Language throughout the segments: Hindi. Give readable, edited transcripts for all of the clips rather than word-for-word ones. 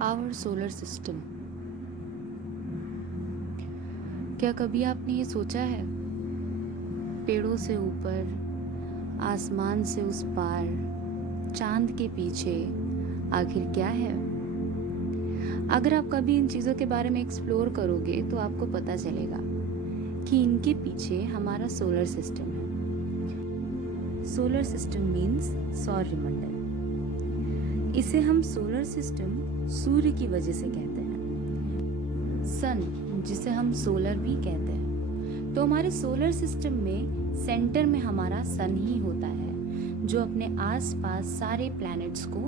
Our solar system. क्या कभी आपने ये सोचा है, पेड़ों से ऊपर, आसमान से उस पार, चांद के पीछे आखिर क्या है? अगर आप कभी इन चीज़ों के बारे में एक्सप्लोर करोगे तो आपको पता चलेगा कि इनके पीछे हमारा सोलर सिस्टम है। सोलर सिस्टम मीन्स सौरमंडल। इसे हम सोलर सिस्टम सूर्य की वजह से कहते हैं। सन, जिसे हम सोलर भी कहते हैं। तो हमारे सोलर सिस्टम में सेंटर में हमारा सन ही होता है, जो अपने आसपास सारे प्लैनेट्स को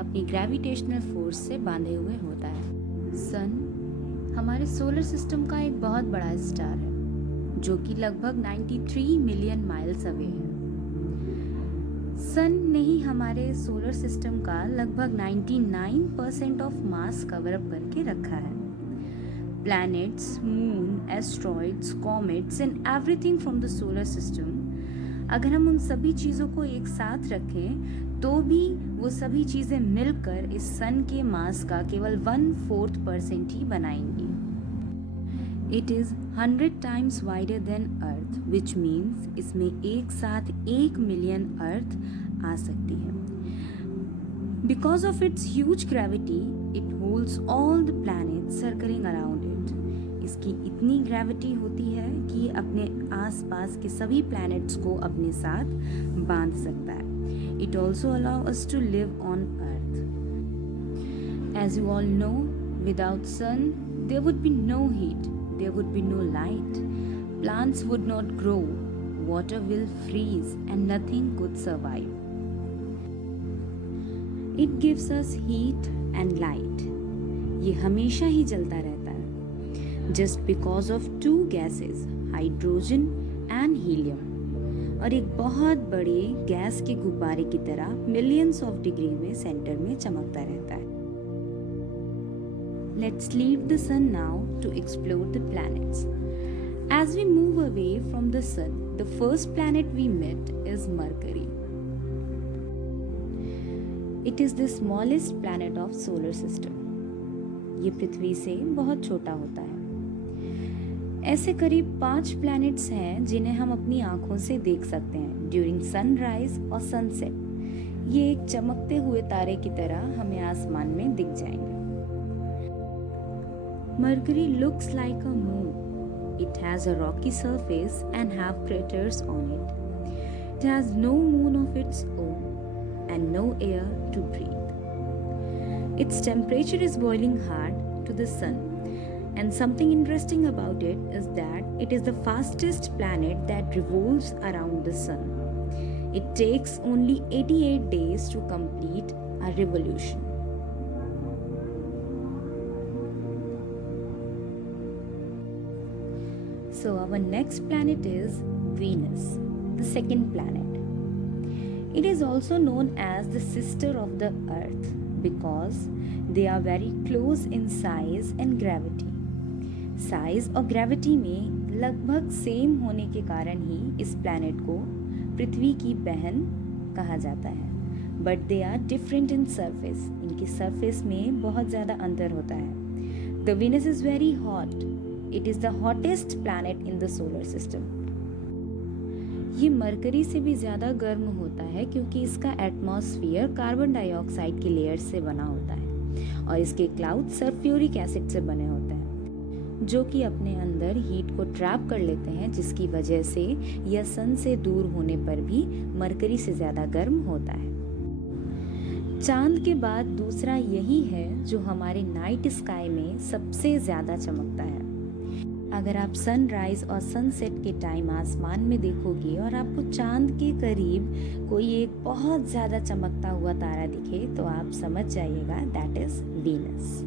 अपनी ग्रेविटेशनल फोर्स से बांधे हुए होता है। सन हमारे सोलर सिस्टम का एक बहुत बड़ा स्टार है, जो कि लगभग 93 मिलियन माइल्स अवे है। सन ने ही हमारे सोलर सिस्टम का लगभग 99% ऑफ मास कवर अप करके रखा है। Planets, moon, asteroids, comets and everything from the solar system, अगर हम उन सभी चीज़ों को एक साथ रखें तो भी वो सभी चीज़ें मिलकर इस सन के मास का केवल 1/4% ही बनाएंगी। It is 100 times wider than earth, which means इसमें एक साथ 1 मिलियन अर्थ आ सकती है। Because of its huge gravity, it holds all the planets circling around it. इसकी इतनी ग्रेविटी होती है कि ये अपने आसपास के सभी प्लैनेट्स को अपने साथ बांध सकता है। It also allow us to live on earth. As you all know, without sun there would be no heat, there would be no light, plants would not grow, water will freeze and nothing could survive. It gives us heat and light. ये हमेशा ही जलता रहता है, just because of two gases, hydrogen and helium, और एक बहुत बड़े गैस के गुब्बारे की तरह मिलियंस ऑफ डिग्री में सेंटर में चमकता रहता है। Let's leave the sun now to explore the planets. As we move away from the sun, the first planet we met is Mercury. It is the smallest planet of solar system. ये पृथ्वी से बहुत छोटा होता है। ऐसे करीब 5 प्लैनेट्स हैं जिन्हें हम अपनी आंखों से देख सकते हैं ड्यूरिंग सनराइज और सनसेट। ये एक चमकते हुए तारे की तरह हमें आसमान में दिख जाएंगे। Mercury looks like a moon. It has a rocky surface and have craters on it. It has no moon of its own and no air to breathe. Its temperature is boiling hard to the sun. And something interesting about it is that it is the fastest planet that revolves around the sun. It takes only 88 days to complete a revolution. So our next planet is Venus, the second planet. It is also known as the sister of the Earth because they are very close in size and gravity. Size और gravity में लगभग सेम होने के कारण ही इस planet को पृथ्वी की बहन कहा जाता है। But they are different in surface. इनकी surface में बहुत ज़्यादा अंतर होता है। The Venus is very hot. It is the hottest planet in the solar system. ये मरकरी से भी ज़्यादा गर्म होता है क्योंकि इसका एटमॉस्फेयर कार्बन डाइऑक्साइड की लेयर से बना होता है और इसके क्लाउड सल्फ्यूरिक एसिड से बने होते हैं, जो कि अपने अंदर हीट को ट्रैप कर लेते हैं, जिसकी वजह से यह सन से दूर होने पर भी मरकरी से ज़्यादा गर्म होता है। चांद के बाद दूसरा यही है जो हमारे नाइट स्काई में सबसे ज़्यादा चमकता है। अगर आप सनराइज और सनसेट के टाइम आसमान में देखोगे और आपको चांद के करीब कोई एक बहुत ज़्यादा चमकता हुआ तारा दिखे तो आप समझ जाइएगा दैट इज़ वीनस।